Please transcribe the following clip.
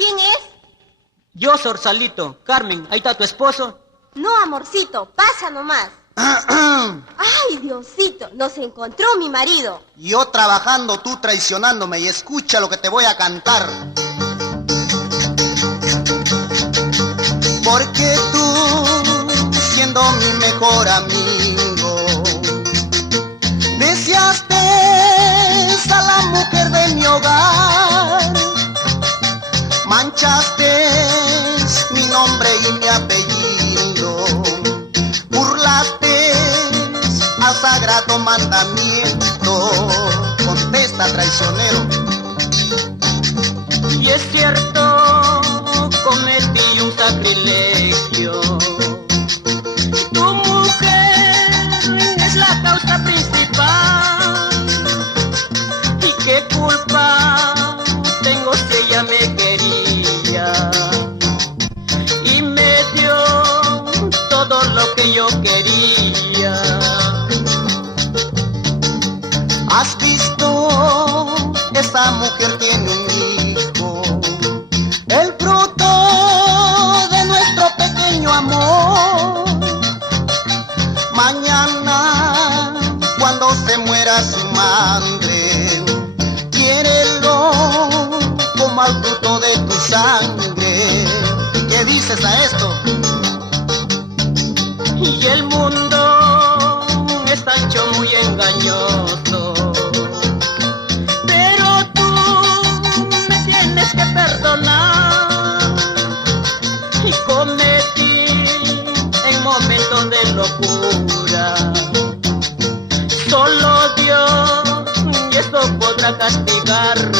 ¿Quién es? Yo, Sorsalito. Carmen, ahí está tu esposo. No, amorcito, pasa nomás. Ay, Diosito, nos encontró mi marido. Yo trabajando, tú traicionándome, y escucha lo que te voy a cantar. Porque tú, siendo mi mejor amigo, deseaste a la mujer de mi hogar, manchaste mi nombre y mi apellido, burlaste al sagrado mandamiento. Contesta, traicionero. Y es cierto, cometí un sacrilegio. Tu mujer es la causa principal. ¿Y qué culpa tengo si ella me quería? Y me dio todo lo que yo quería. ¿Has visto? Esa mujer tiene un hijo, el fruto de nuestro pequeño amor. Mañana, cuando se muera su madre, quiérelo como al fruto de tu sangre. ¿Qué dices a esto? Y el mundo es ancho, muy engañoso, pero tú me tienes que perdonar. Y cometí en momentos de locura, solo Dios y eso podrá castigarme.